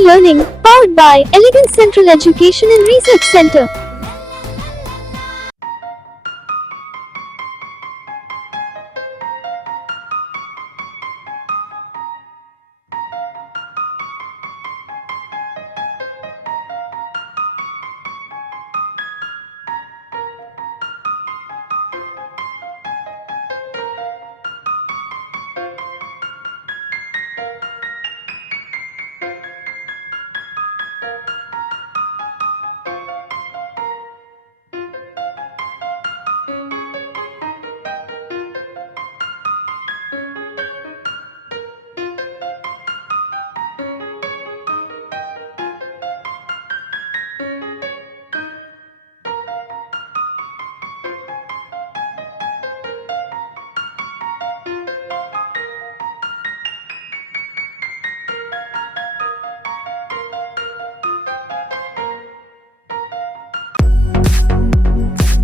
Learning, powered by Elegant Central Education and Research Center.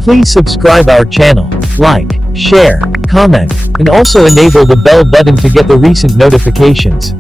Please subscribe our channel, like, share, comment, and also enable the bell button to get the recent notifications.